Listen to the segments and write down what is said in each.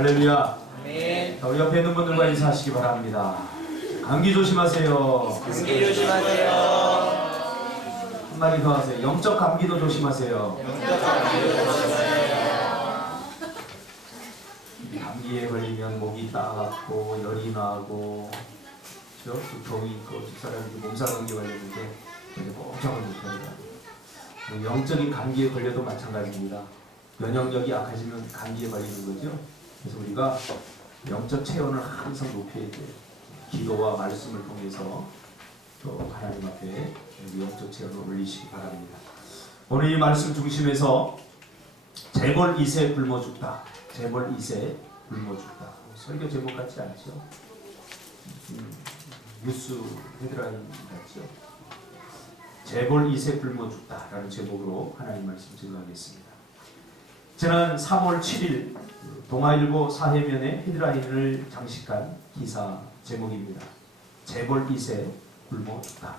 할렐루야. 아멘. 자, 우리 옆에 있는 분들과 인사하시기 바랍니다. 감기 조심하세요. 감기 조심하세요. 한마디 더 하세요. 영적 감기도 조심하세요. 영적 감기도 조심하세요. 감기에 걸리면 목이 따갑고 열이 나고 두통이 있고 집사람이 몸살 감기 걸렸는데 꼼짝을 못합니다. 영적인 감기에 걸려도 마찬가지입니다. 면역력이 약해지면 감기에 걸리는 거죠. 그래서 우리가 영적 체온을 항상 높여야 돼요. 기도와 말씀을 통해서 또 하나님 앞에 영적 체온을 올리시기 바랍니다. 오늘 이 말씀 중심에서 재벌 2세 굶어 죽다. 재벌 2세 굶어 죽다. 설교 제목 같지 않죠? 뉴스 헤드라인 같죠? 재벌 2세 굶어 죽다라는 제목으로 하나님 말씀 증거하겠습니다. 지난 3월 7일 동아일보 사회면에 헤드라인을 장식한 기사 제목입니다. 재벌 2세 굶어 죽다.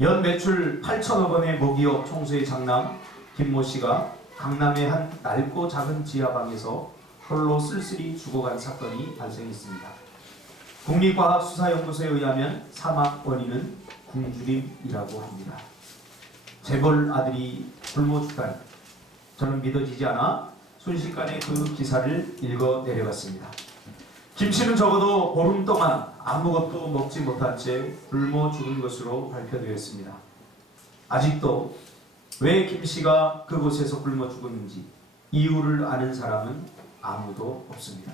연 매출 8천억 원의 모기업 총수의 장남 김모 씨가 강남의 한 낡고 작은 지하방에서 홀로 쓸쓸히 죽어간 사건이 발생했습니다. 국립과학수사연구소에 의하면 사망 원인은 굶주림이라고 합니다. 재벌 아들이 굶어 죽다니 저는 믿어지지 않아 순식간에 그 기사를 읽어 내려갔습니다. 김 씨는 적어도 보름 동안 아무것도 먹지 못한 채 굶어 죽은 것으로 발표되었습니다. 아직도 왜 김 씨가 그곳에서 굶어 죽었는지 이유를 아는 사람은 아무도 없습니다.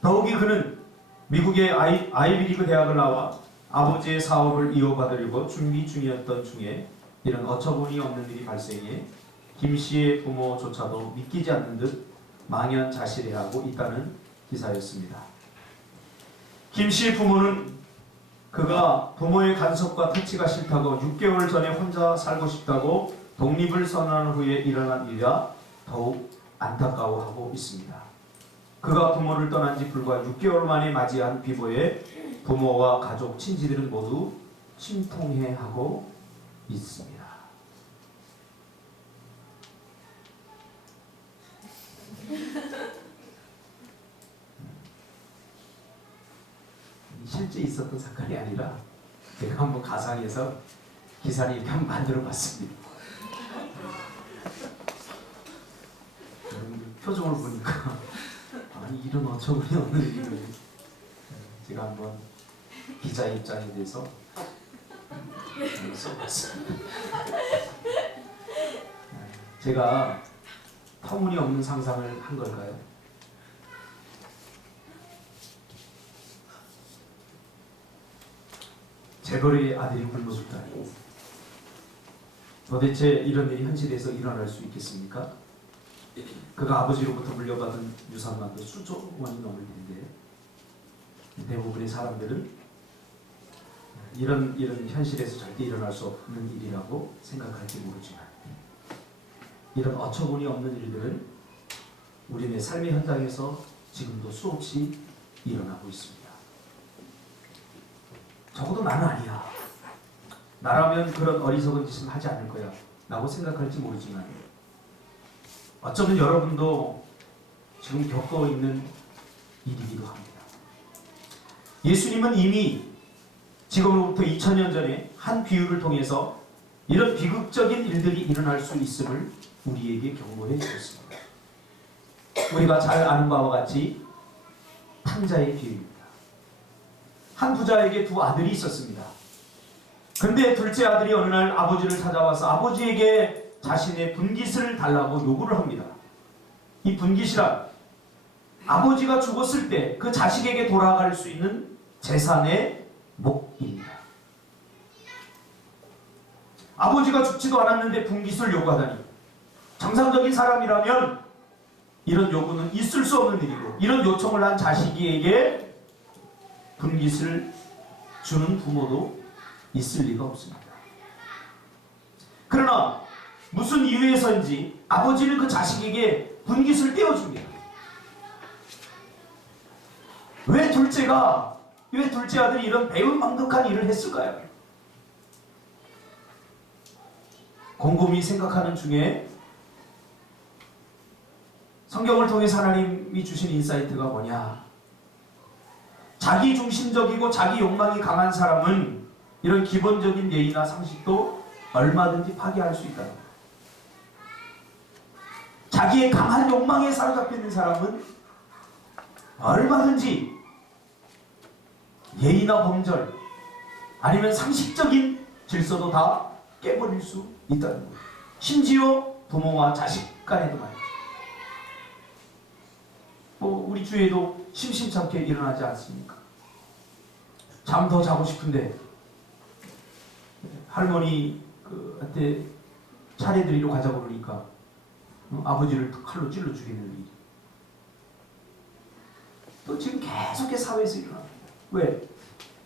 더욱이 그는 미국의 아이비리그 대학을 나와 아버지의 사업을 이어받으려고 준비 중이었던 중에 이런 어처구니 없는 일이 발생해 김 씨의 부모조차도 믿기지 않는 듯 망연자실해하고 있다는 기사였습니다. 김 씨의 부모는 그가 부모의 간섭과 터치가 싫다고 6개월 전에 혼자 살고 싶다고 독립을 선언한 후에 일어난 일이라 더욱 안타까워하고 있습니다. 그가 부모를 떠난 지 불과 6개월 만에 맞이한 비보의 부모와 가족, 친지들은 모두 심통해하고 있습니다. 실제 있었던 사건이 아니라 제가 한번 가상해서 기사를 이렇게 한번 만들어 봤습니다. 여러분들 표정을 보니까 아니 이런 어처구니 없는 일을 제가 한번 기자 입장에 대해서 써봤습니다. 제가 터무니없는 상상을 한 걸까요? 재벌의 아들이 굶어 죽다니 도대체 이런 일이 현실에서 일어날 수 있겠습니까? 그가 아버지로부터 물려받은 유산만도 수조 원이 넘을 텐데 대부분의 사람들은 이런 현실에서 절대 일어날 수 없는 일이라고 생각할지 모르지만 이런 어처구니 없는 일들은 우리의 삶의 현장에서 지금도 수없이 일어나고 있습니다. 적어도 나는 아니야. 나라면 그런 어리석은 짓은 하지 않을 거야 라고 생각할지 모르지만 어쩌면 여러분도 지금 겪고 있는 일이기도 합니다. 예수님은 이미 지금으로부터 2000년 전에 한 비유를 통해서 이런 비극적인 일들이 일어날 수 있음을 우리에게 경고해 주셨습니다. 우리가 잘 아는 바와 같이 탕자의 비유입니다. 한 부자에게 두 아들이 있었습니다. 근데 둘째 아들이 어느 날 아버지를 찾아와서 아버지에게 자신의 분깃을 달라고 요구를 합니다. 이 분깃이란 아버지가 죽었을 때 그 자식에게 돌아갈 수 있는 재산의 목입니다. 아버지가 죽지도 않았는데 분깃을 요구하다니 정상적인 사람이라면 이런 요구는 있을 수 없는 일이고 이런 요청을 한 자식에게 분깃을 주는 부모도 있을 리가 없습니다. 그러나 무슨 이유에서인지 아버지는 그 자식에게 분깃을 떼어줍니다. 왜 둘째 아들이 이런 배은망덕한 일을 했을까요? 곰곰이 생각하는 중에 성경을 통해서 하나님이 주신 인사이트가 뭐냐? 자기 중심적이고 자기 욕망이 강한 사람은 이런 기본적인 예의나 상식도 얼마든지 파괴할 수 있다는 거예요. 자기의 강한 욕망에 사로잡혀 있는 사람은 얼마든지 예의나 범절 아니면 상식적인 질서도 다 깨버릴 수 있다는 거예요. 심지어 부모와 자식 간에도 말이죠. 우리 주위에도 심심찮게 일어나지 않습니까? 잠 더 자고 싶은데 할머니한테 차례드리러 가자고 그러니까 아버지를 칼로 찔러 죽이는 일이 또 지금 계속해서 사회에서 일어납니다. 왜?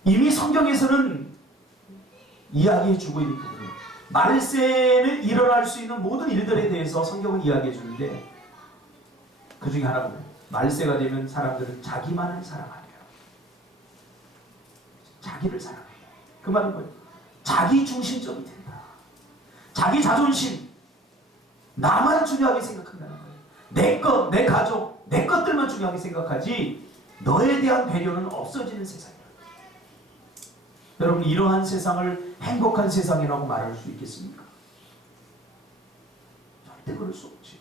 이미 성경에서는 이야기해주고 있는 부분이에요. 말세는 일어날 수 있는 모든 일들에 대해서 성경은 이야기해주는데 그 중에 하나가 뭐예요? 말세가 되면 사람들은 자기만을 사랑하며 자기를 사랑한다. 그 말은 뭐예요? 자기 중심적이 된다. 자기 자존심, 나만 중요하게 생각한다는 거예요. 내 것, 내 가족, 내 것들만 중요하게 생각하지 너에 대한 배려는 없어지는 세상이에요. 여러분, 이러한 세상을 행복한 세상이라고 말할 수 있겠습니까? 절대 그럴 수 없지요.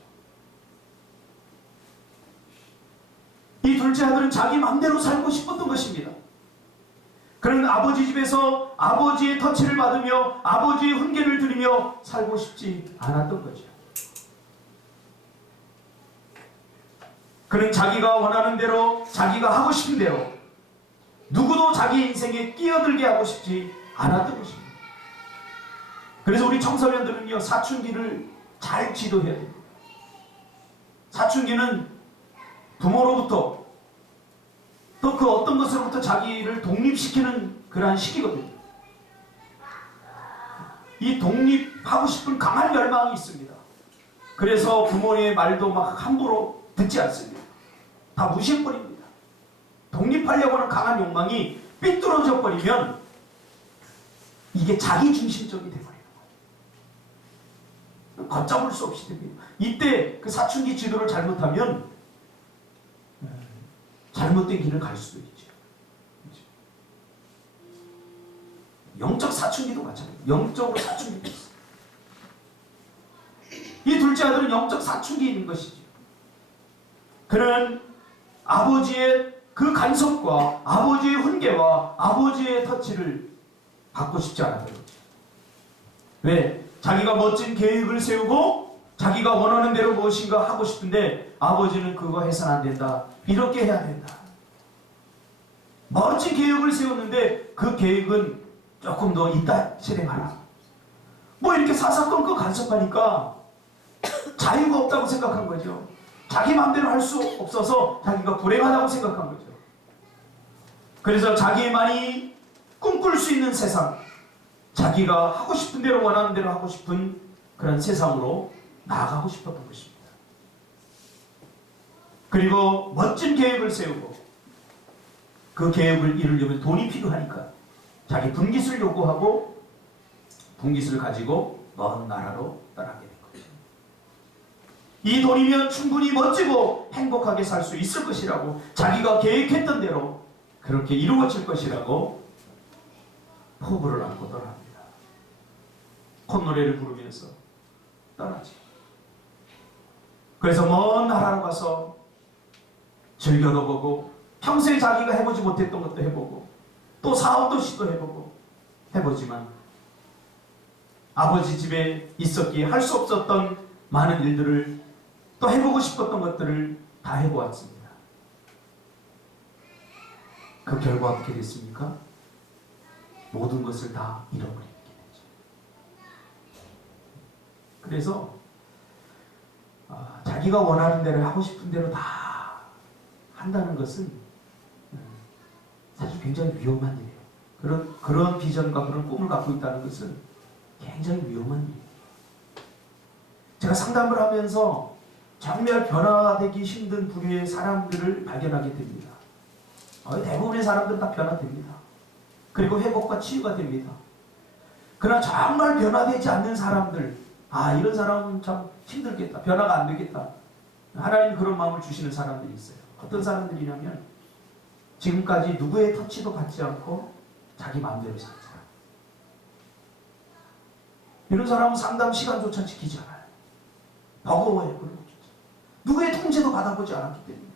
이 둘째 아들은 자기 마음대로 살고 싶었던 것입니다. 그는 아버지 집에서 아버지의 터치를 받으며 아버지의 훈계를 들으며 살고 싶지 않았던 거죠. 그는 자기가 원하는 대로, 자기가 하고 싶은 대로 누구도 자기 인생에 끼어들게 하고 싶지 않았던 것입니다. 그래서 우리 청소년들은요, 사춘기를 잘 지도해야 됩니다. 사춘기는 부모로부터 또 그 어떤 것으로부터 자기를 독립시키는 그러한 시기거든요. 이 독립하고 싶은 강한 열망이 있습니다. 그래서 부모의 말도 막 함부로 듣지 않습니다. 다 무시해버립니다. 독립하려고 하는 강한 욕망이 삐뚤어져 버리면 이게 자기 중심적이 되어버리는 거예요. 걷잡을 수 없이 됩니다. 이때 그 사춘기 지도를 잘못하면 잘못된 길을 갈 수도 있죠. 영적 사춘기도 마찬가지예요. 영적으로 사춘기도 있어요. 이 둘째 아들은 영적 사춘기에 있는 것이죠. 그는 아버지의 그 간섭과 아버지의 훈계와 아버지의 터치를 받고 싶지 않았던 거죠. 왜? 자기가 멋진 계획을 세우고 자기가 원하는 대로 무엇인가 하고 싶은데 아버지는 그거 해서는 안 된다. 이렇게 해야 된다. 멋진 계획을 세웠는데 그 계획은 조금 더 이따 실행하라. 뭐 이렇게 사사건건 간섭하니까 자유가 없다고 생각한 거죠. 자기 마음대로 할 수 없어서 자기가 불행하다고 생각한 거죠. 그래서 자기만이 꿈꿀 수 있는 세상, 자기가 하고 싶은 대로 원하는 대로 하고 싶은 그런 세상으로 나아가고 싶었던 것입니다. 그리고 멋진 계획을 세우고 그 계획을 이루려면 돈이 필요하니까 자기 분깃을 요구하고 분깃을 가지고 먼 나라로 떠나게 된 거죠. 이 돈이면 충분히 멋지고 행복하게 살 수 있을 것이라고 자기가 계획했던 대로 그렇게 이루어질 것이라고 포부를 안고 떠납니다. 콧노래를 부르면서 떠나지. 그래서 먼 나라로 가서 즐겨도 보고 평소에 자기가 해보지 못했던 것도 해보고 또 사업도 시도해보고 해보지만 아버지 집에 있었기에 할 수 없었던 많은 일들을 또 해보고 싶었던 것들을 다 해보았습니다. 그 결과 어떻게 됐습니까? 모든 것을 다 잃어버리게 되죠. 그래서 자기가 원하는 대로 하고 싶은 대로 다 한다는 것은 사실 굉장히 위험한 일이에요. 그런 비전과 그런 꿈을 갖고 있다는 것은 굉장히 위험한 일이에요. 제가 상담을 하면서 정말 변화되기 힘든 부류의 사람들을 발견하게 됩니다. 대부분의 사람들은 다 변화됩니다. 그리고 회복과 치유가 됩니다. 그러나 정말 변화되지 않는 사람들, 이런 사람은 참 힘들겠다. 변화가 안 되겠다. 하나님 그런 마음을 주시는 사람들이 있어요. 어떤 사람들이냐면 지금까지 누구의 터치도 받지 않고 자기 마음대로 사는 사람. 이런 사람은 상담 시간조차 지키지 않아요. 버거워요. 그런 것조차. 누구의 통제도 받아보지 않았기 때문에.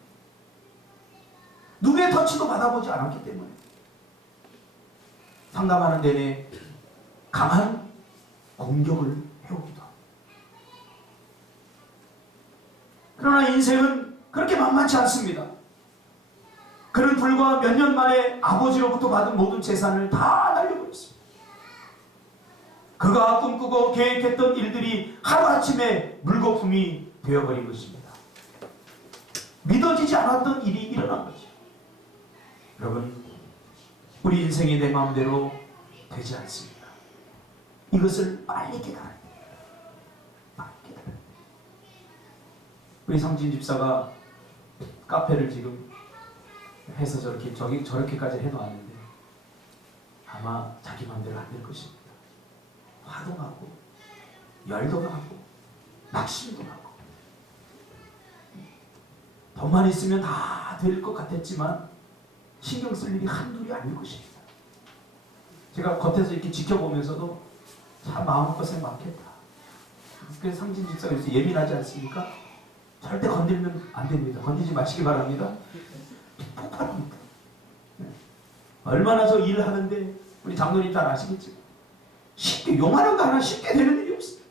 누구의 터치도 받아보지 않았기 때문에. 상담하는 내내 강한 공격을 해오기도 합니다. 그러나 인생은 그렇게 만만치 않습니다. 그는 불과 몇 년 만에 아버지로부터 받은 모든 재산을 다 날려버렸습니다. 그가 꿈꾸고 계획했던 일들이 하루아침에 물거품이 되어버린 것입니다. 믿어지지 않았던 일이 일어난 거죠. 여러분, 우리 인생이 내 마음대로 되지 않습니다. 이것을 빨리 깨달아야 돼요. 빨리 깨달아야 돼요. 우리 상진 집사가 카페를 지금 해서 저렇게까지 해놓았는데 아마 자기 마음대로 안 될 것입니다. 화도 나고 열도 나고 낙심도 나고 돈만 있으면 다 될 것 같았지만 신경 쓸 일이 한둘이 아닐 것입니다. 제가 겉에서 이렇게 지켜보면서도 참 마음고생 많겠다. 그래서 상진 집사가 요새 예민하지 않습니까? 절대 건들면 안 됩니다. 건들지 마시기 바랍니다. 폭발합니다. 얼마나 저 일을 하는데 우리 장로님 잘 아시겠죠? 쉽게 요만한 거 하나 쉽게 되는 일이 없어요.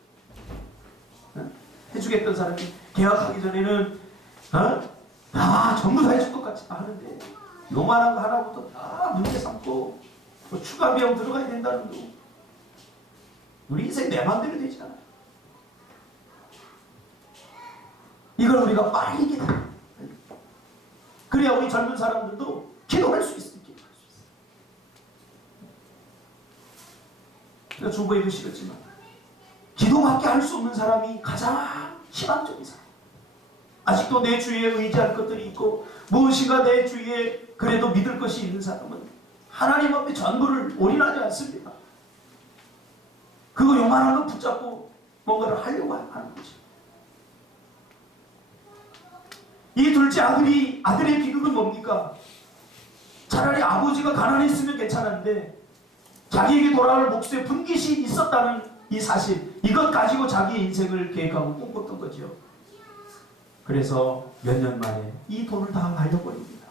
해주겠던 사람이 계약하기 전에는 전부 다 해줄 것 같이 하는데 요만한 거 하나부터 다 문제 삼고 뭐 추가 비용 들어가야 된다는 거. 우리 인생 내 맘대로 되지 않아요. 이걸 우리가 빨리 깨달아요. 그래야 우리 젊은 사람들도 기도할 수 있어요. 기도할 수 있어요. 제가 중보해도 싫었지만 기도밖에 할 수 없는 사람이 가장 희망적인 사람. 아직도 내 주위에 의지할 것들이 있고 무엇인가 내 주위에 그래도 믿을 것이 있는 사람은 하나님 앞에 전부를 올인하지 않습니다. 그거 요만한 거 붙잡고 뭔가를 하려고 하는 거죠. 이 둘째 아들의 비극은 뭡니까? 차라리 아버지가 가난했으면 괜찮았는데 자기에게 돌아올 몫에 분깃이 있었다는 이 사실, 이것 가지고 자기의 인생을 계획하고 꿈꿨던 거죠. 그래서 몇 년 만에 이 돈을 다 날려버립니다.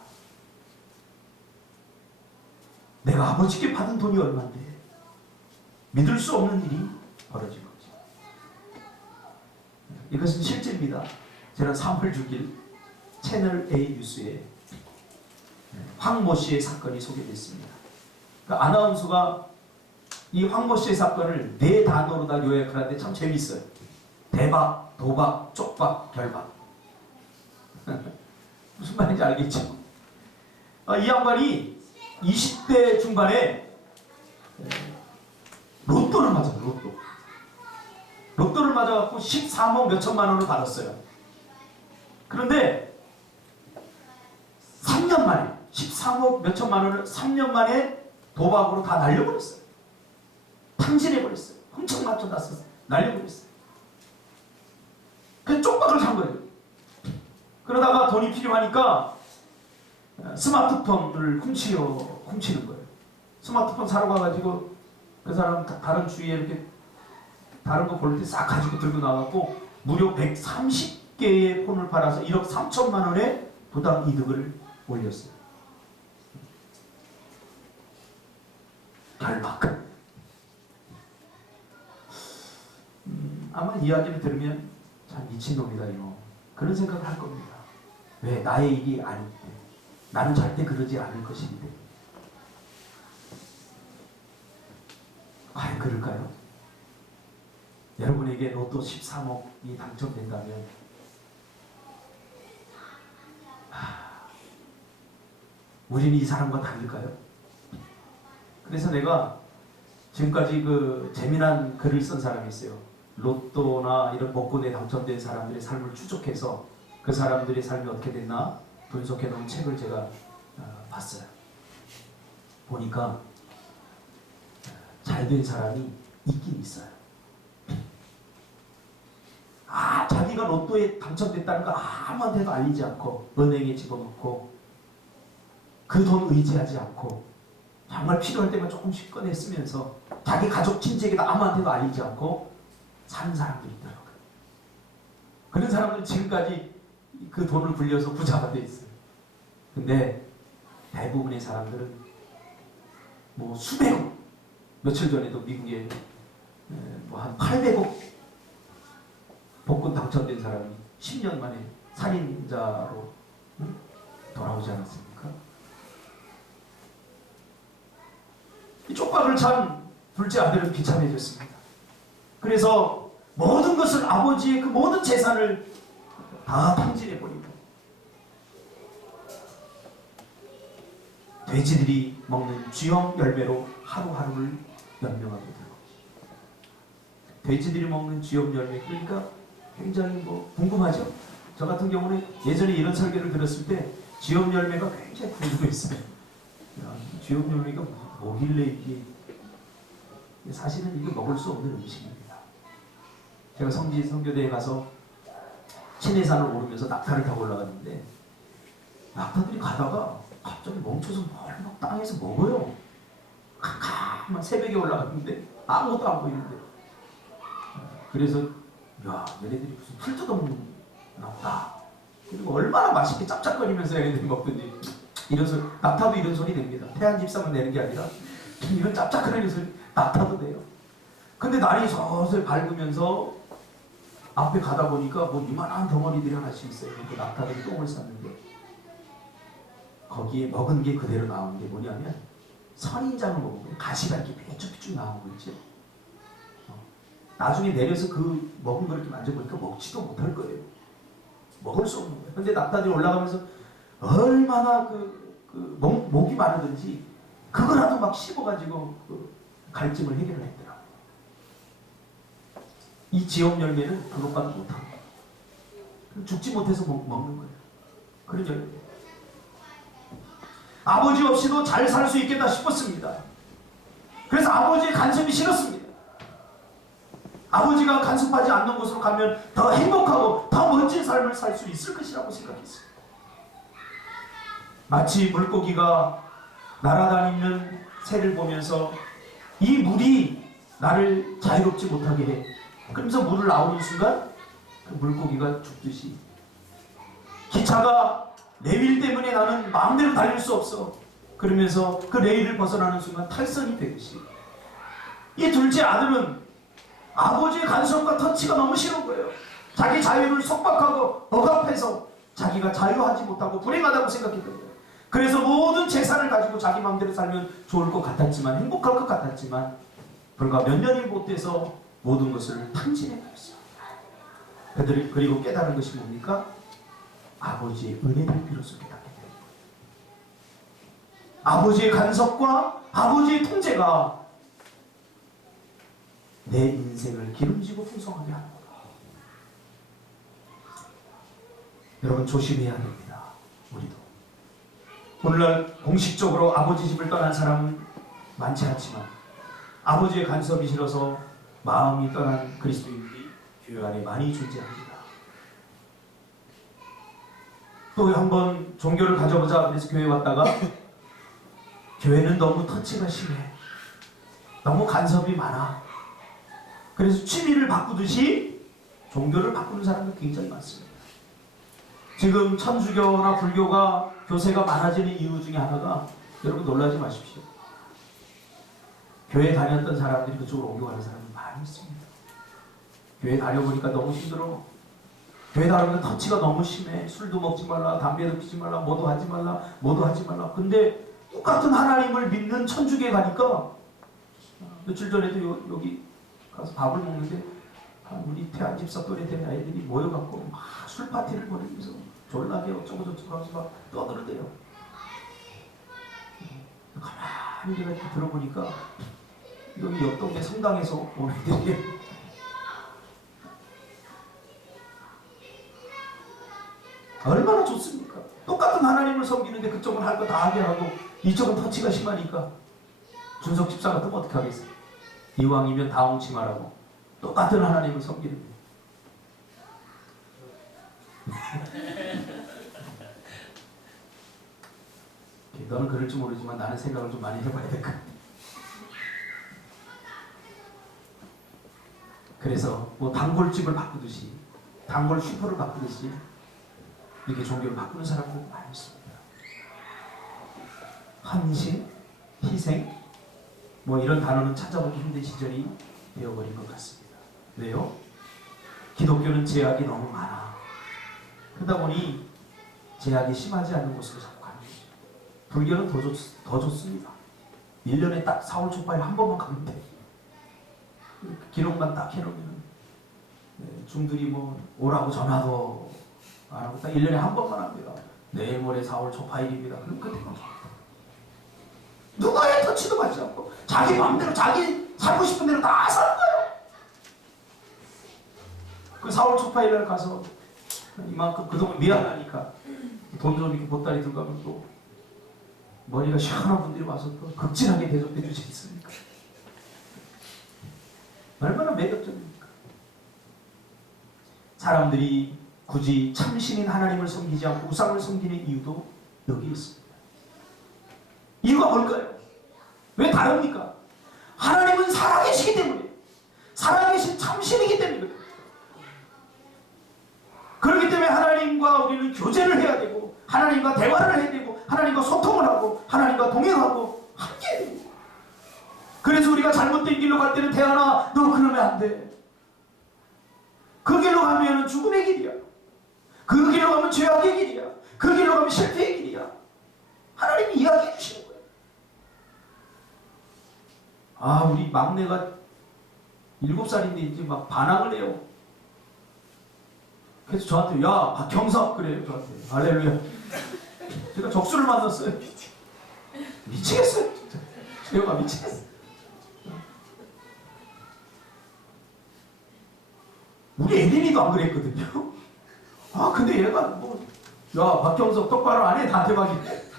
내가 아버지께 받은 돈이 얼마인데 믿을 수 없는 일이 벌어진 거죠. 이것은 실제입니다. 지난 3월 6일 채널 A 뉴스에 황모 씨의 사건이 소개됐습니다. 그 아나운서가 이 황모 씨의 사건을 4단어로 다 요약하는데 참 재밌어요. 대박, 도박, 쪽박, 결박. 무슨 말인지 알겠죠? 이 양반이 20대 중반에 로또를 맞아요. 로또를 맞아갖고 13억 몇천만 원을 받았어요. 그런데 3년 만에 13억 몇천만 원을 3년 만에 도박으로 다 날려버렸어요. 탕진해버렸어요. 엄청 맞춰놨어요. 날려버렸어요. 그래서 쪽박을 산 거예요. 그러다가 돈이 필요하니까 스마트폰을 훔치는 거예요. 스마트폰 사러 가가지고 그 사람 다른 주위에 이렇게 다른 거 볼 때 싹 가지고 들고 나가고 무려 130개의 폰을 팔아서 1억 3천만 원의 부당 이득을 올렸어요. 결박. 아마 이야기를 들으면 참 미친놈이다 이놈. 그런 생각을 할 겁니다. 왜? 나의 일이 아닌데. 나는 절대 그러지 않을 것인데. 과연 그럴까요? 여러분에게 로또 13억이 당첨된다면 우리는 이 사람과 다를까요? 그래서 내가 지금까지 그 재미난 글을 쓴 사람이 있어요. 로또나 이런 복권에 당첨된 사람들의 삶을 추적해서 그 사람들의 삶이 어떻게 됐나 분석해 놓은 책을 제가 봤어요. 보니까 잘 된 사람이 있긴 있어요. 자기가 로또에 당첨됐다는 거 아무한테도 알리지 않고 은행에 집어넣고 그 돈 의지하지 않고 정말 필요할 때만 조금씩 꺼내 쓰면서 자기 가족 친지에게도 아무한테도 알리지 않고 사는 사람들이 있더라고요. 그런 사람들은 지금까지 그 돈을 굴려서 부자가 돼 있어요. 근데 대부분의 사람들은 뭐 수백억, 며칠 전에도 미국에 뭐 한 800억 복권 당첨된 사람이 10년 만에 살인자로 돌아오지 않았습니까? 이 쪽박을 찬 둘째 아들은 비참해졌습니다. 그래서 모든 것을 아버지의 그 모든 재산을 다 탕진해버리고 돼지들이 먹는 쥐염 열매로 하루하루를 연명하게 되고 돼지들이 먹는 쥐염 열매 그러니까 굉장히 뭐 궁금하죠? 저 같은 경우는 예전에 이런 설교를 들었을 때 쥐염 열매가 굉장히 궁금했어요. 야, 쥐염 열매가 뭐길래 이게 사실은 이게 먹을 수 없는 음식입니다. 제가 성교대에 가서 신해산을 오르면서 낙타를 타고 올라갔는데 낙타들이 가다가 갑자기 멈춰서 막 땅에서 먹어요. 캄캄한 새벽에 올라갔는데 아무것도 안 보이는데 그래서 야 얘네들이 무슨 풀 뜯어먹는 낙타 그리고 얼마나 맛있게 짭짭거리면서 얘네들이 먹더니 이런 소리 낙타도 이런 소리 냅니다. 태안 집사만 내는 게 아니라 이런 짭짭거리는 소리 낙타도 내요. 근데 날이 서서히 밝으면서 앞에 가다 보니까 뭐 이만한 덩어리들이 하나씩 있어요. 그 낙타들이 똥을 쌌는데 거기에 먹은 게 그대로 나온 게 뭐냐면 선인장을 먹은 거예요. 가시가 이렇게 삐쭉삐쭉 나온 거 있죠. 나중에 내려서 그 먹은 걸 이렇게 만져보니까 먹지도 못할 거예요. 먹을 수 없는 거예요. 근데 낙타들이 올라가면서 얼마나 목이 마르든지 그거라도 막 씹어가지고 그 갈증을 해결을 했더라고요. 이 지옥 열매는 그것밖에 못합니다. 죽지 못해서 먹는 거예요. 그런 열매. 아버지 없이도 잘 살 수 있겠다 싶었습니다. 그래서 아버지의 간섭이 싫었습니다. 아버지가 간섭하지 않는 곳으로 가면 더 행복하고 더 멋진 삶을 살 수 있을 것이라고 생각했어요. 마치 물고기가 날아다니는 새를 보면서 이 물이 나를 자유롭지 못하게 해. 그러면서 물을 나오는 순간 그 물고기가 죽듯이 기차가 레일 때문에 나는 마음대로 달릴 수 없어. 그러면서 그 레일을 벗어나는 순간 탈선이 되듯이 이 둘째 아들은 아버지의 간섭과 터치가 너무 싫은 거예요. 자기 자유를 속박하고 억압해서 자기가 자유하지 못하고 불행하다고 생각했던 거예요. 그래서 모든 재산을 가지고 자기 마음대로 살면 좋을 것 같았지만 행복할 것 같았지만 불과 몇 년이 못 돼서 모든 것을 탕진해버렸어요. 그리고 깨달은 것이 뭡니까? 아버지의 은혜를 비로소 깨닫게 됩니다. 아버지의 간섭과 아버지의 통제가 내 인생을 기름지고 풍성하게 하는 거다. 여러분 조심해야 됩니다. 우리도 오늘날 공식적으로 아버지 집을 떠난 사람은 많지 않지만 아버지의 간섭이 싫어서 마음이 떠난 그리스도인들이 교회 안에 많이 존재합니다. 또 한번 종교를 가져보자 그래서 교회에 왔다가 교회는 너무 터치가 심해. 너무 간섭이 많아. 그래서 취미를 바꾸듯이 종교를 바꾸는 사람들 굉장히 많습니다. 지금 천주교나 불교가 교세가 많아지는 이유 중에 하나가 여러분 놀라지 마십시오. 교회 다녔던 사람들이 그쪽으로 옮겨가는 사람이 많이 있습니다. 교회 다녀보니까 너무 힘들어. 교회 다니면 터치가 너무 심해. 술도 먹지 말라, 담배도 피지 말라, 뭐도 하지 말라, 뭐도 하지 말라. 근데 똑같은 하나님을 믿는 천주교에 가니까 며칠 전에도 여기 가서 밥을 먹는데 우리 태안 집사 또래 된 아이들이 모여갖고 막 술 파티를 벌이면서 졸라게 어쩌고 저쩌고 하면서 막 떠들어대요. 가만히 내가 이렇게 들어보니까 여기 옆 동네 성당에서 온 애들이 얼마나 좋습니까? 똑같은 하나님을 섬기는데 그쪽은 할 거 다 하게 하고 이쪽은 터치가 심하니까 준석 집사 같으면 어떻게 하겠어요? 이왕이면 다 엉치마라고 똑같은 하나님을 섬기는데 너는 그럴지 모르지만 나는 생각을 좀 많이 해봐야 될 것 같아. 그래서 뭐 단골집을 바꾸듯이, 단골 슈퍼를 바꾸듯이 이렇게 종교를 바꾸는 사람들 많이 있습니다. 헌신, 희생, 뭐 이런 단어는 찾아보기 힘든 시절이 되어버린 것 같습니다. 왜요? 기독교는 제약이 너무 많아. 그러다 보니 제약이 심하지 않은 곳으로 자꾸 가는 거죠. 불교는 더 좋습니다. 1년에 딱 4월 초파일 한 번만 가면 돼. 기록만 딱 해놓으면 중들이 뭐 오라고 전화도 안 하고 딱 1년에 한 번만 합니다. 내일 모레 4월 초파일입니다. 그럼 그때만 가. 누구의 터치도 받지 않고 자기 마음대로 자기 살고 싶은 대로 다 사는 거예요. 그 4월 초파일날 가서 이만큼 그동안 미안하니까 돈 좀 이렇게 보따리 들고 가면 또 머리가 시원한 분들이 와서 또 극진하게 대접해 주시겠습니까? 얼마나 매력적입니까? 사람들이 굳이 참신인 하나님을 섬기지 않고 우상을 섬기는 이유도 여기 있습니다. 이유가 뭘까요? 왜 다릅니까? 하나님은 살아계시기 때문에, 살아계신 참신이기 때문에. 그렇기 때문에 하나님과 우리는 교제를 해야 되고, 하나님과 대화를 해야 되고, 하나님과 소통을 하고, 하나님과 동행하고 함께 해야 되고. 그래서 우리가 잘못된 길로 갈 때는 태연아 너 그러면 안 돼. 그 길로 가면 죽음의 길이야. 그 길로 가면 죄악의 길이야. 그 길로 가면 실패의 길이야. 하나님이 이야기해 주시는 거예요. 아, 우리 막내가 7살인데 이제 막 반항을 해요. 그래서 저한테 야 박형석 그래요. 저한테 할렐루야. 제가 적수를 만났어요. 미치겠어요. 진짜. 제가 미치겠어요. 우리 애린이도 안 그랬거든요. 아 근데 얘가 뭐 야 박형석 똑바로 안 해. 다 대박인데.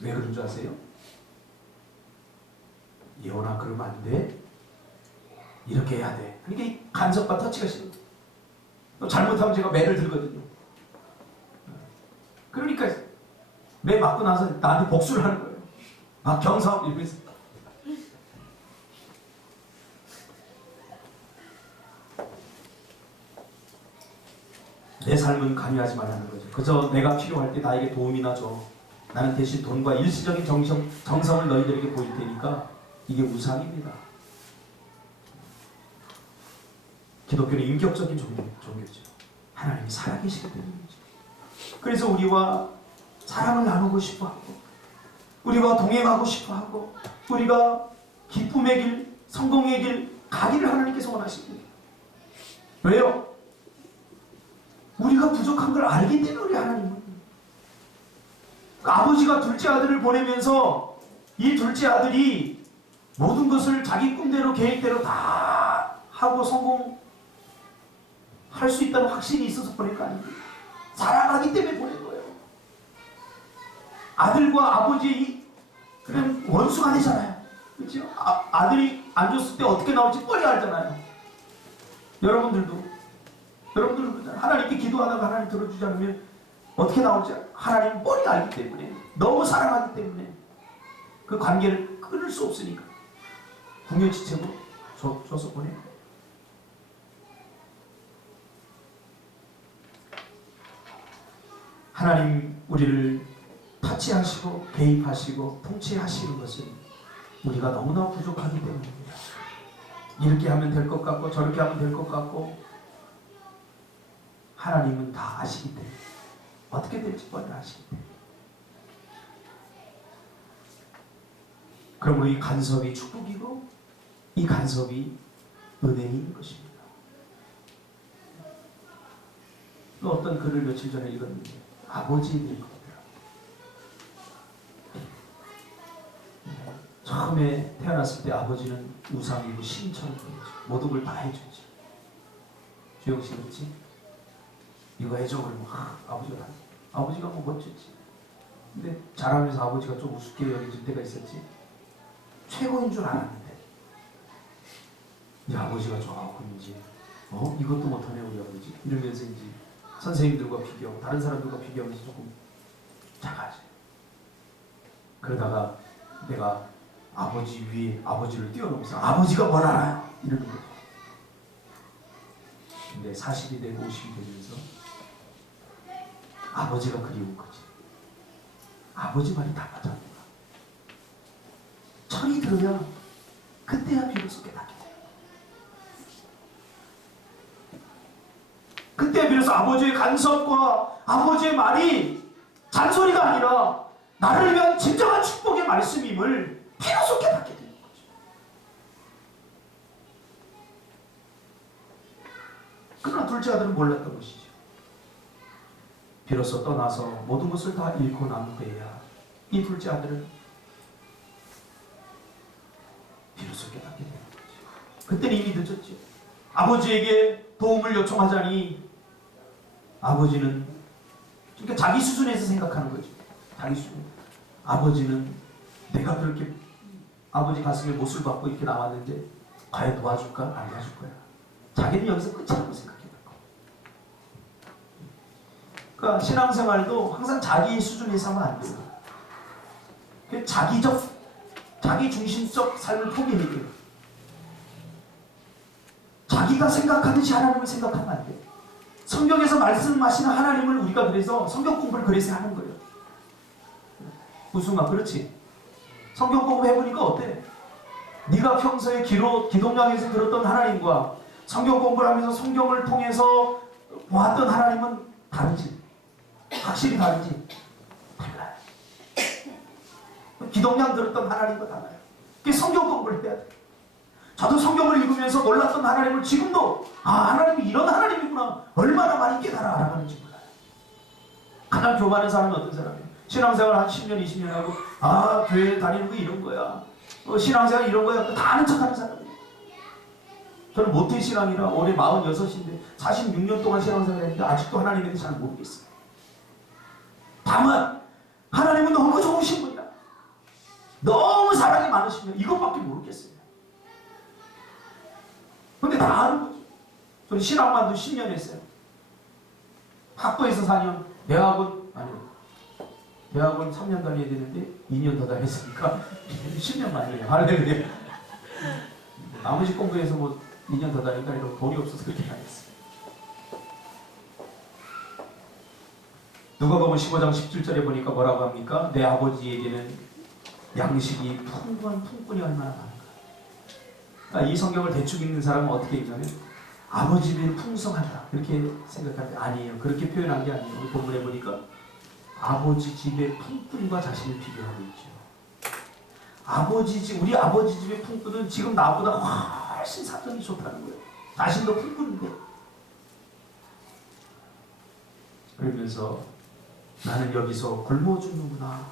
왜 그런 줄 아세요? 예원아 그러면 안 돼. 이렇게 해야 돼. 이게 간섭과 터치가 싫어. 또 잘못하면 제가 매를 들거든요. 그러니까 매 맞고 나서 나한테 복수를 하는 거예요. 박형석 이러면서. 내 삶은 관여하지 말라는 거죠. 그저 내가 필요할 때 나에게 도움이나 줘. 나는 대신 돈과 일시적인 정성을 너희들에게 보일 테니까 이게 우상입니다. 기독교는 인격적인 종교죠. 하나님이 살아계시기 때문이죠. 그래서 우리와 사랑을 나누고 싶어하고 우리와 동행하고 싶어하고 우리가 기쁨의 길, 성공의 길 가기를 하나님께서 원하십니다. 왜요? 우리가 부족한 걸 알기 때문에 우리 하나님은 아버지가 둘째 아들을 보내면서 이 둘째 아들이 모든 것을 자기 꿈대로 계획대로 다 하고 성공할 수 있다는 확신이 있어서 보낸 거 아닙니까? 사랑하기 때문에 보낸 거예요. 아들과 아버지 그냥 원수가 되잖아요. 그렇죠? 아들이 안 줬을 때 어떻게 나올지 뻔히 알잖아요. 여러분들도 하나님께 기도하다가 하나님 들어주지 않으면 어떻게 나올지 하나님 뻔히 알기 때문에 너무 사랑하기 때문에 그 관계를 끊을 수 없으니까 궁여지책으로 줘서 보내요. 하나님 우리를 터치하시고 개입하시고 통치하시는 것은 우리가 너무나 부족하기 때문입니다. 이렇게 하면 될 것 같고 저렇게 하면 될 것 같고 하나님은 다 아시기 때문에 어떻게 될지 뻔히 아시기 때문에 그러므로 이 간섭이 축복이고 이 간섭이 은혜인 것입니다. 또 어떤 글을 며칠 전에 읽었는데 아버지의 겁니다. 처음에 태어났을 때 아버지는 우상이고 신처럼 보이죠. 모든 걸 다 해주지. 주영씨 그렇지? 이거 해줘 그러면 아버지가 다 아버지가 뭐 멋졌지. 근데 자라면서 아버지가 좀 우습게 여겨질 때가 있었지. 최고인 줄 알았는데 이 아버지가 조금 이제 이것도 못하네 우리 아버지 이러면서 이제 선생님들과 비교하고 다른 사람들과 비교하면서 조금 작아져. 그러다가 내가 아버지 위에 아버지를 뛰어넘어서 아버지가 뭘 알아요? 이러는 거죠. 근데 40이 되고 50이 되면서 아버지가 그리운 거지. 아버지 말이 다 맞아. 철이 들어야 그때야 비로소 깨닫게 돼. 그때 비로소 아버지의 간섭과 아버지의 말이 잔소리가 아니라 나를 위한 진정한 축복의 말씀임을 비로소 깨닫게 되는 거죠. 그러나 둘째 아들은 몰랐던 것이죠. 비로소 떠나서 모든 것을 다 잃고 난 후에야 이 둘째 아들은 비로소 깨닫게 되는 거죠. 그때는 이미 늦었죠. 아버지에게 도움을 요청하자니 아버지는 그러니까 자기 수준에서 생각하는 거죠. 자기 수준. 아버지는 내가 그렇게 아버지 가슴에 못을 박고 이렇게 나왔는데 과연 도와줄까? 안 도와줄 거야. 자기는 여기서 끝이라고 생각했던 거. 그러니까 신앙생활도 항상 자기 수준에서 하면 안 돼요. 자기 중심적 삶을 포기해야 돼요. 자기가 생각하듯이 하나님을 생각하면 안 돼요. 성경에서 말씀하시는 하나님을 우리가 그래서 성경 공부를 그래서 하는 거예요. 우승아 그렇지? 성경 공부 해보니까 어때? 네가 평소에 기독량에서 들었던 하나님과 성경 공부를 하면서 성경을 통해서 보았던 하나님은 다르지? 확실히 다르지? 달라요. 기독량 들었던 하나님과 달라요. 그게 성경 공부를 해야 돼. 저도 성경을 읽으면서 몰랐던 하나님을 지금도 하나님이 이런 하나님이구나 얼마나 많이 깨달아 알아가는지 몰라요. 가장 교만한 사람은 어떤 사람이에요? 신앙생활 한 10년 20년 하고 교회 다니는 거 이런 거야 신앙생활 이런 거야 다 아는 척하는 사람이에요. 저는 모태신앙이라 올해 46인데 46년 동안 신앙생활 했는데 아직도 하나님에 대해서 잘 모르겠어요. 다만 하나님은 너무 좋으신 분이야. 너무 사랑이 많으시면 이것밖에 모르겠어요. 근데 다 아는 거죠. 저는 신학만도 10년 했어요. 학부에서 4년, 대학은 3년 다녀야 되는데 2년 더 다녔으니까 10년 만이에요. 할렐루야. 나머지 공부해서 2년 더 다니니까 이런 돈이 없어서 그렇게 다녔어요. 누가복음 15장 17절에 보니까 뭐라고 합니까? 내 아버지에게는 양식이 풍부한 품꾼이 얼마나 많은가. 이 성경을 대충 읽는 사람은 어떻게 읽냐면 아버지 집에는 풍성하다 이렇게 생각하는데 아니에요. 그렇게 표현한 게 아니에요. 우리 본문에 보니까 아버지 집의 품꾼과 자신을 비교하고 있죠. 우리 아버지 집의 품꾼은 지금 나보다 훨씬 사정이 좋다는 거예요. 자신도 품꾼인데. 그러면서 나는 여기서 굶어 죽는구나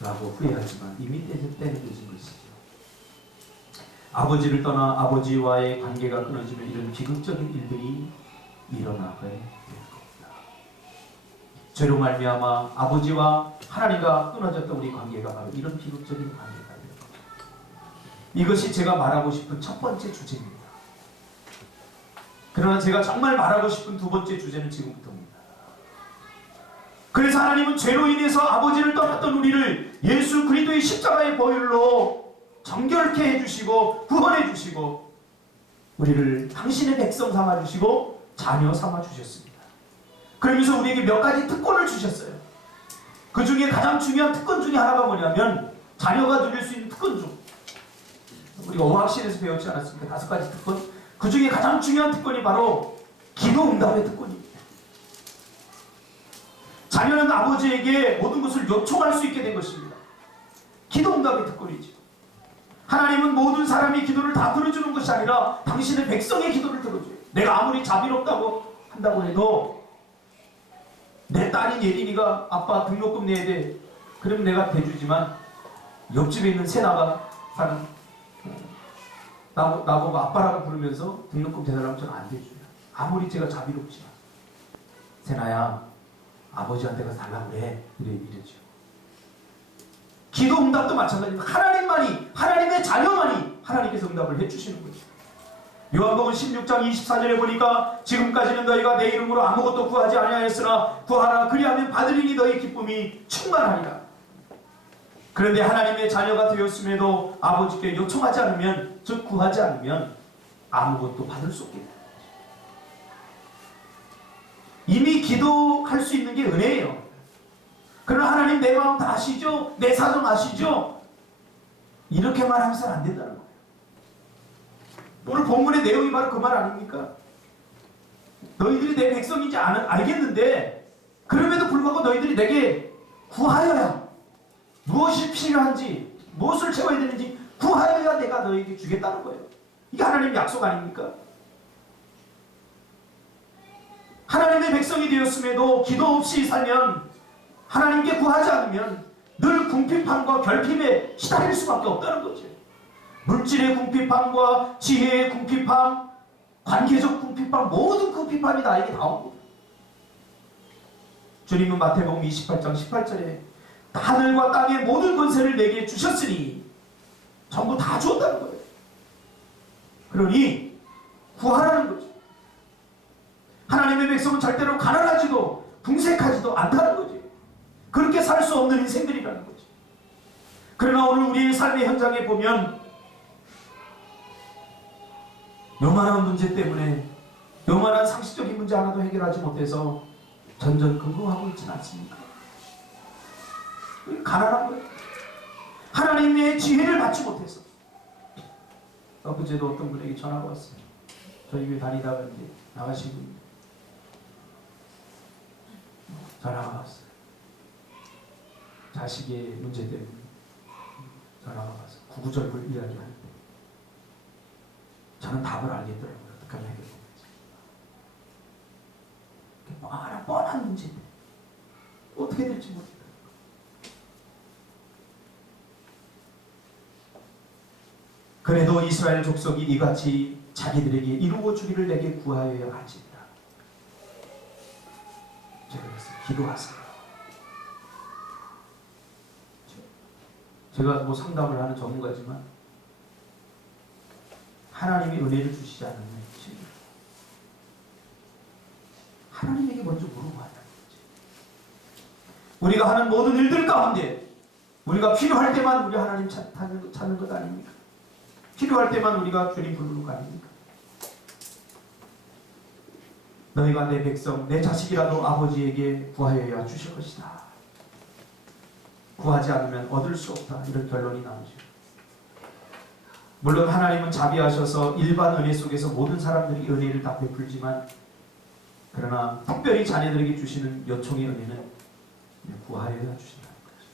라고 후회하지만 이미 때는 늦은 것이죠. 아버지를 떠나 아버지와의 관계가 끊어지면 이런 비극적인 일들이 일어나게 될 겁니다. 죄로 말미암아 아버지와 하나님과 끊어졌던 우리 관계가 바로 이런 비극적인 관계가 될 겁니다. 이것이 제가 말하고 싶은 첫 번째 주제입니다. 그러나 제가 정말 말하고 싶은 두 번째 주제는 지금부터입니다. 그래서 하나님은 죄로 인해서 아버지를 떠났던 우리를 예수 그리스도의 십자가의 보혈로 정결케 해주시고 구원해 주시고 우리를 당신의 백성 삼아주시고 자녀 삼아주셨습니다. 그러면서 우리에게 몇 가지 특권을 주셨어요. 그 중에 가장 중요한 특권 중에 하나가 뭐냐면 자녀가 누릴 수 있는 특권 중 우리가 오학실에서 배우지 않았습니까? 5가지 특권. 그 중에 가장 중요한 특권이 바로 기도 응답의 특권입니다. 자녀는 아버지에게 모든 것을 요청할 수 있게 된 것입니다. 기도 응답의 특권이죠. 하나님은 모든 사람의 기도를 다 들어주는 것이 아니라 당신의 백성의 기도를 들어줘요. 내가 아무리 자비롭다고 한다고 해도 내 딸인 예린이가 아빠 등록금 내야 돼. 그러면 내가 대주지만 옆집에 있는 세나가 사는 나보고 아빠라고 부르면서 등록금 대달라면 저는 안 대줘요. 아무리 제가 자비롭지만 세나야 아버지한테 가서 달라고 그래. 이랬죠. 기도 응답도 마찬가지입니다. 하나님만이, 하나님의 자녀만이 하나님께서 응답을 해주시는 거죠. 요한복음 16장 24절에 보니까 지금까지는 너희가 내 이름으로 아무것도 구하지 아니하였으나 구하라 그리하면 받으리니 너희 기쁨이 충만하리라. 그런데 하나님의 자녀가 되었음에도 아버지께 요청하지 않으면, 즉 구하지 않으면 아무것도 받을 수 없게 됩니다. 이미 기도할 수 있는 게 은혜예요. 그러나 하나님 내 마음 다 아시죠? 내 사정 아시죠? 이렇게 말하면서는 안 된다는 거예요. 오늘 본문의 내용이 바로 그 말 아닙니까? 너희들이 내 백성인지 알겠는데 그럼에도 불구하고 너희들이 내게 구하여야, 무엇이 필요한지, 무엇을 채워야 되는지 구하여야 내가 너희에게 주겠다는 거예요. 이게 하나님의 약속 아닙니까? 하나님의 백성이 되었음에도 기도 없이 살면, 하나님께 구하지 않으면 늘 궁핍함과 결핍에 시달릴 수밖에 없다는 거죠. 물질의 궁핍함과 지혜의 궁핍함, 관계적 궁핍함, 모든 궁핍함이 나에게 나옵니다. 주님은 마태복음 28장 18절에 하늘과 땅의 모든 권세를 내게 주셨으니 전부 다 주었다는 거예요. 그러니 구하라는 거죠. 하나님의 백성은 절대로 가난하지도 궁색하지도 않다는 거죠. 그렇게 살 수 없는 인생들이라는 거죠. 그러나 오늘 우리의 삶의 현장에 보면 요만한 문제 때문에, 요만한 상식적인 문제 하나도 해결하지 못해서 전전긍긍하고 있지는 않습니까? 가난한 거예요. 하나님의 지혜를 받지 못해서. 엊그제도 어떤 분에게 전화가 왔어요. 저희 교회 다니다가 이제 나가신 분인데 전화가 왔어요. 자식의 문제 때문에 전화가 와서 구구절절 이야기하는데 저는 답을 알겠더라고요. 어떻게 하면 해결되는지. 뻔한 문제인데 어떻게 될지 모르겠어요. 그래도 이스라엘 족속이 이같이 자기들에게 이루어 주기를 내게 구하여야 할지니라. 제가 그랬어요. 기도하세요. 제가 뭐 상담을 하는 전문가지만 하나님이 은혜를 주시지 않으면 하나님에게 먼저 물어봐야 하는 거지. 우리가 하는 모든 일들 가운데 우리가 필요할 때만 우리 하나님 찾는 것 아닙니까? 필요할 때만 우리가 주님 부르는 거 아닙니까? 너희가 내 백성, 내 자식이라도 아버지에게 구하여야 주실 것이다. 구하지 않으면 얻을 수 없다. 이런 결론이 나오죠. 물론 하나님은 자비하셔서 일반 은혜 속에서 모든 사람들이 은혜를 다 베풀지만, 그러나 특별히 자녀들에게 주시는 요청의 은혜는 구하여야 주신다는 거죠.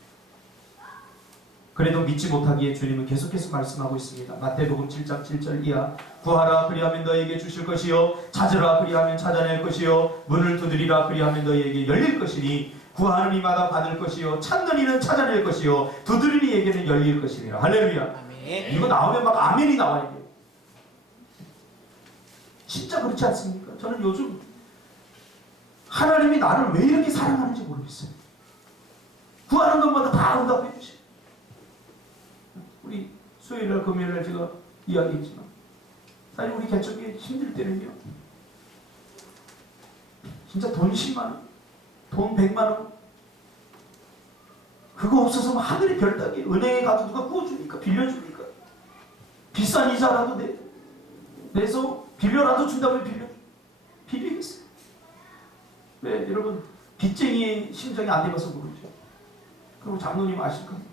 그래도 믿지 못하기에 주님은 계속해서 말씀하고 있습니다. 마태복음 7장 7절 이하 구하라 그리하면 너희에게 주실 것이요 찾으라 그리하면 찾아낼 것이요 문을 두드리라 그리하면 너희에게 열릴 것이니 구하는 이마다 받을 것이요 찾는 이는 찾아낼 것이요 두드리는 이에게는 열릴 것이니라. 할렐루야. 아멘. 이거 나오면 막 아멘이 나와야 돼요. 진짜 그렇지 않습니까? 저는 요즘 하나님이 나를 왜 이렇게 사랑하는지 모르겠어요. 구하는 것마다 다 응답해 주세요. 우리 수요일날 금요일날 제가 이야기했지만 사실 우리 개척이 힘들 때는요 진짜 돈 10만원, 돈 100만원 그거 없어서 하늘의 별 따기 은행에 가도 누가 구워줍니까? 빌려줍니까? 비싼 이자라도 내서 빌려라도 준다면 빌리겠어요. 왜 여러분 빚쟁이의 심정이 안 돼봐서 모르죠. 그리고 장로님 아실 겁니다.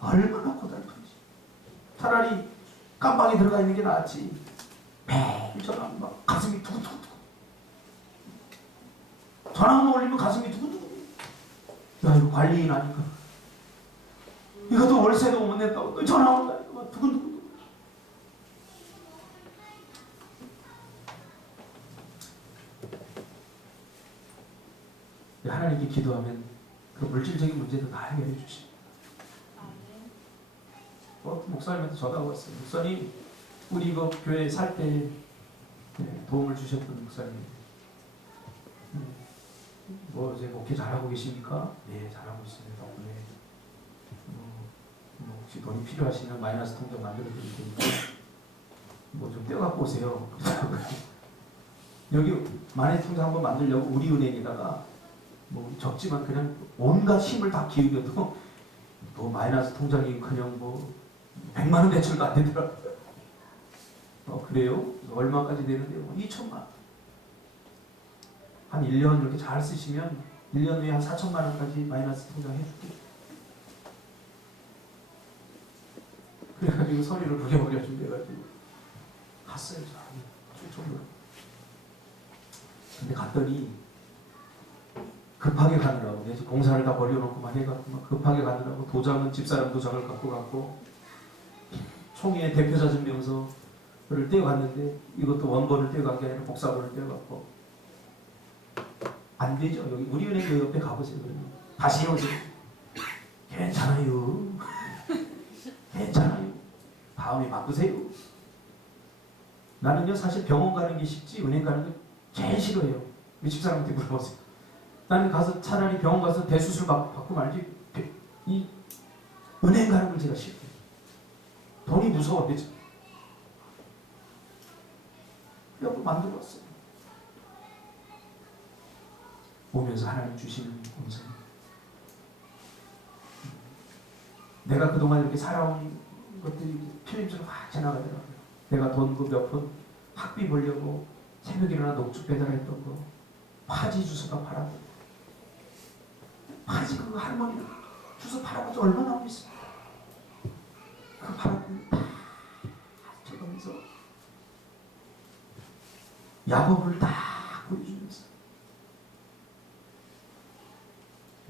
얼마나 고달픈지. 차라리 깜방에 들어가 있는 게 낫지. 매일 전화 막 가슴이 두근두근. 전화만 올리면 가슴이 두근두근. 야 이거 관리인 아니까. 이것도 월세도 못 냈다고 또 전화 온다니까 막 두근두근. 하나님께 기도하면 그 물질적인 문제도 다 해결해 주십니다. 목사님한테 전화가 왔어요. 목사님, 우리 이거 교회 살 때 도움을 주셨던 목사님. 뭐 이제 목회 잘하고 계십니까? 네, 잘하고 있습니다. 덕분에 혹시 돈이 필요하시면 마이너스 통장 만들어 드릴 테니까 뭐 좀 떼어갖고 오세요. 여기 마이너스 통장 한번 만들려고 우리은행에다가 뭐 적지만 그냥 온갖 힘을 다 기울여도 뭐 마이너스 통장이 그냥 뭐 100만 원 대출도 안 되더라. 그래요? 얼마까지 되는데요? 2천만 원. 한 1년 이렇게 잘 쓰시면 1년 후에 한 4천만 원까지 마이너스 통장 해줄게. 그래가지고 서류를 부려버려 준비해가지고 갔어요. 저는. 근데 갔더니 급하게 가느라고 내가 공사를 다 버려놓고만 해갖고 막 급하게 가느라고 도장은 집사람 도장을 갖고 갔고 총회 대표자 증명서를 떼어갔는데 이것도 원본을 떼어간 게 아니라 복사본을 떼어갔고 안 되죠. 여기 우리은행 그 옆에 가보세요. 그러면 다시 오세요. 괜찮아요. 괜찮아요. 다음에 바꾸세요. 나는요 사실 병원 가는 게 쉽지 은행 가는 게 제일 싫어요. 우리 집사람한테 물어보세요. 나는 가서 차라리 병원 가서 대수술 받고 말지 이 은행 가는 걸 제가 싫어요. 돈이 무서워요. 그래서 만들어 왔어요. 오면서 하나님 주시는 음성. 내가 그동안 이렇게 살아온 것들이 필름처럼 확 지나가더라고요. 내가 돈 그 몇 푼 학비 벌려고 새벽에 일어나 녹즙 배달했던 거 파지 주스가 팔았던 거 파지 그 할머니가 주스 팔아가지고 얼마 나오겠어요. 그 팔았던 다 합쳐가면서 야곱을 다 보여주면서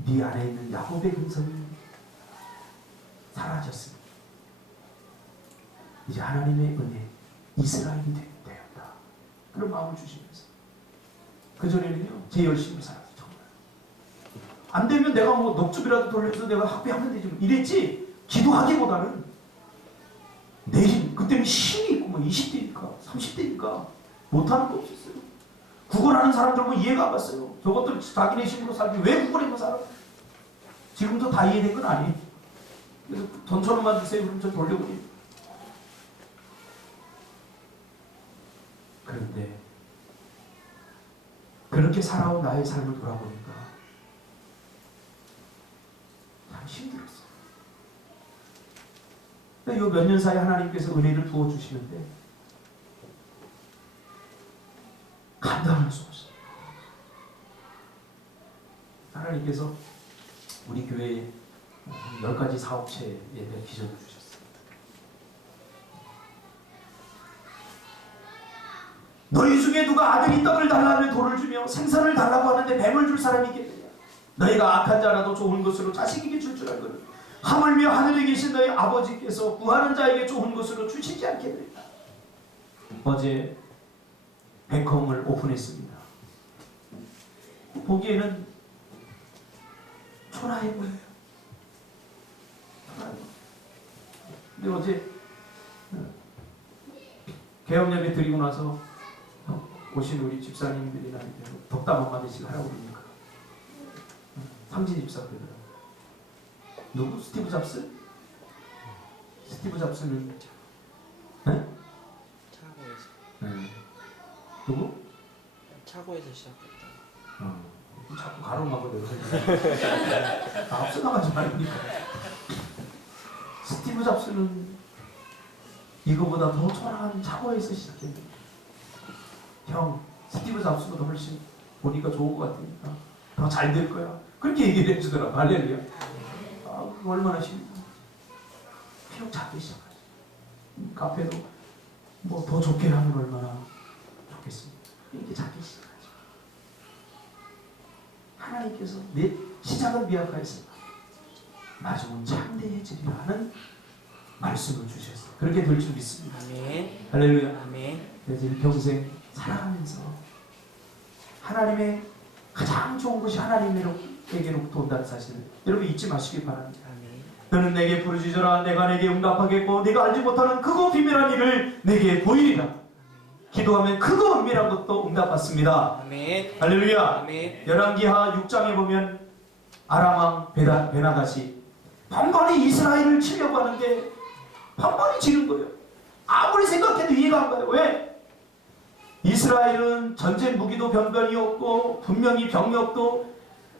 네 안에 있는 야곱의 근성이 사라졌습니다. 이제 하나님의 은혜 이스라엘이 되었다. 그런 마음을 주시면서 그전에는요 제 열심히 살았어요. 정말 안 되면 내가 뭐 녹즙이라도 돌려서 내가 학비하면 되지 이랬지. 기도하기보다는 내신 그때는 힘이 있고 뭐 20대니까 30대니까 못하는 거 없었어요. 구걸하는 사람들 뭐 이해가 안 갔어요. 저것들 자기네 힘으로 살지 왜 구걸해서 살아? 지금도 다 이해된 건 아니에요. 그래서 돈 1,000원만 주세요. 그럼 저 돌려버려요. 그런데 그렇게 살아온 나의 삶을 돌아보니까 참 힘들었어요. 이 몇 년 사이에 하나님께서 은혜를 부어주시는데 감당할 수 없어요. 하나님께서 우리 교회에 10가지 사업체에 대한 비전을 주셨어요. 너희 중에 누가 아들이 떡을 달라면 돌을 주며 생선을 달라고 하는데 뱀을 줄 사람이 있겠느냐? 너희가 악한 자라도 좋은 것으로 자식에게 줄 줄 알거든. 하물며 하늘에 계신 너희 아버지께서 구하는 자에게 좋은 것으로 주시지 않겠느냐? 어제 베컴을 오픈했습니다. 보기에는 초라해 보여요. 근데 어제 개업예배 드리고 나서 오신 우리 집사님들이 나한테 덕담 한마디씩 하라고 그러니까 삼진 집사님들 누구? 스티브 잡스? 스티브 잡스는 네? 차고에서. 누구? 차고에서 시작했다. 자꾸 가로막고 내서 앞서 나가지 말니까. 스티브 잡스는 이거보다 더 초라한 차고에서 시작했는데 형 스티브 잡스보다 훨씬 보니까 좋은 것 같으니까 더 잘 될 거야. 그렇게 얘기를 해주더라. 할렐루야. 얼마나 쉽니까. 형 찾기 시작하죠. 카페도 뭐 더 좋게 하면 얼마나 좋겠습니까. 이렇게 찾기 시작하죠. 하나님께서 내 시작은 미약하였으나 나중은 참대해지리라는 말씀을 주셨어요. 그렇게 될 줄 믿습니다. 아멘. 할렐루야. 아멘. 그래서 평생 살아가면서 하나님의 가장 좋은 것이 하나님에게로부터 온다는 사실을 여러분 잊지 마시기 바랍니다. 아멘. 너는 내게 부르짖어라 내가 내게 응답하겠고 네가 알지 못하는 크고 비밀한 일을 내게 보이리라. 기도하면 크고 은밀한 것도 응답받습니다. 아멘. 할렐루야. 아멘. 열왕기하 6장에 보면 아람왕 베나다시 번번이 이스라엘을 치려고 하는데 번번이 지는 거예요. 아무리 생각해도 이해가 안 가요. 왜? 이스라엘은 전쟁 무기도 변변이 없고 분명히 병력도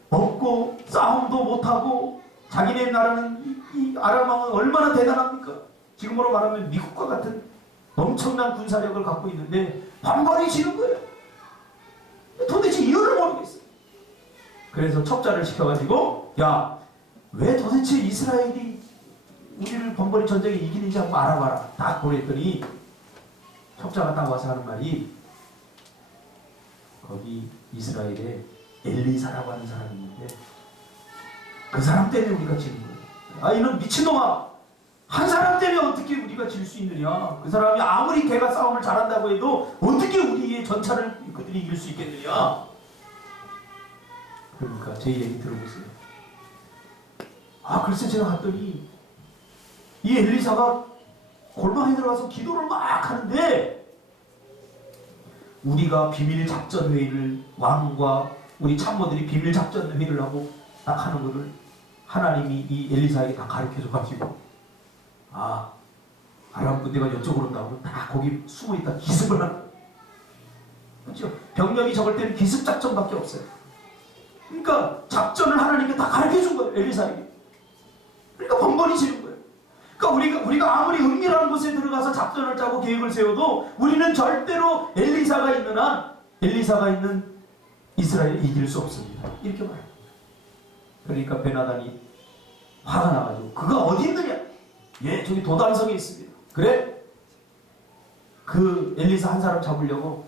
없고 싸움도 못하고 자기네 나라는 이 아람 왕은 얼마나 대단합니까? 지금으로 말하면 미국과 같은 엄청난 군사력을 갖고 있는데 번번이 지는 거예요. 도대체 이유를 모르겠어요. 그래서 첩자를 시켜가지고 야, 왜 도대체 이스라엘이 우리를 번번이 전쟁에 이기는지 한번 알아봐라. 딱 보냈더니 첩자가 딱 와서 하는 말이 거기 이스라엘에 엘리사라고 하는 사람이 있는데 그 사람 때문에 우리가 지는 거예요. 아, 이런 미친놈아, 한 사람 때문에 어떻게 우리가 질 수 있느냐. 그 사람이 아무리 걔가 싸움을 잘한다고 해도 어떻게 우리의 전차를 그들이 이길 수 있겠느냐. 그러니까 제 얘기 들어보세요. 아, 글쎄 제가 갔더니 이 엘리사가 골방에 들어가서 기도를 막 하는데 우리가 비밀 작전 회의를, 왕과 우리 참모들이 비밀 작전 회의를 하고 딱 하는 것을 하나님이 이 엘리사에게 다 가르쳐줘가지고, 아, 아람 군대가 이쪽으로 온다고 다 거기 숨어있다 기습을 하는 거예요. 그렇죠? 병력이 적을 때는 기습 작전밖에 없어요. 그러니까 작전을 하나님께 다 가르쳐준 거예요, 엘리사에게. 그러니까 번번이 지는 거예요. 그러니까 우리가 아무리 은밀한 곳에 들어가서 작전을 짜고 계획을 세워도 우리는 절대로 엘리사가 있는 한, 엘리사가 있는 이스라엘을 이길 수 없습니다. 이렇게 말해요. 그러니까 베나단이 화가 나가지고 그가 어디 있느냐? 예, 저기 도단성에 있습니다. 그래? 그 엘리사 한 사람 잡으려고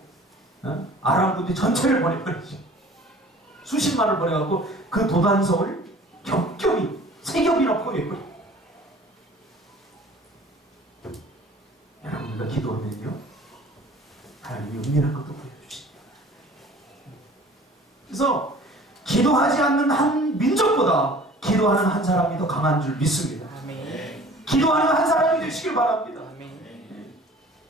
아람 군대 전체를 보내버리죠. 수십만을 보내갖고 그 도단성을 겹겹이 세 겹이나 포위해버려. 여러분, 우리가 기도하면요, 하나님이 은밀한 것도 보여주십니다. 그래서 기도하지 않는 한 민족보다 기도하는 한 사람이 더 강한 줄 믿습니다. 아멘. 기도하는 한 사람이 되시길 바랍니다. 아멘.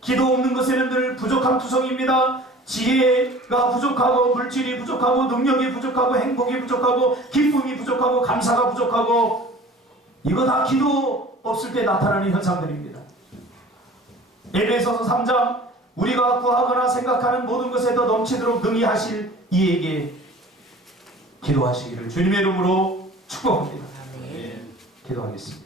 기도 없는 것에는 늘 부족한 투성입니다. 지혜가 부족하고, 물질이 부족하고, 능력이 부족하고, 행복이 부족하고, 기쁨이 부족하고, 감사가 부족하고, 이거 다 기도 없을 때 나타나는 현상들입니다. 에베소서 3장, 우리가 구하거나 생각하는 모든 것에 더 넘치도록 능히 하실 이에게 기도하시기를 주님의 이름으로 축복합니다. 아멘. 기도하겠습니다.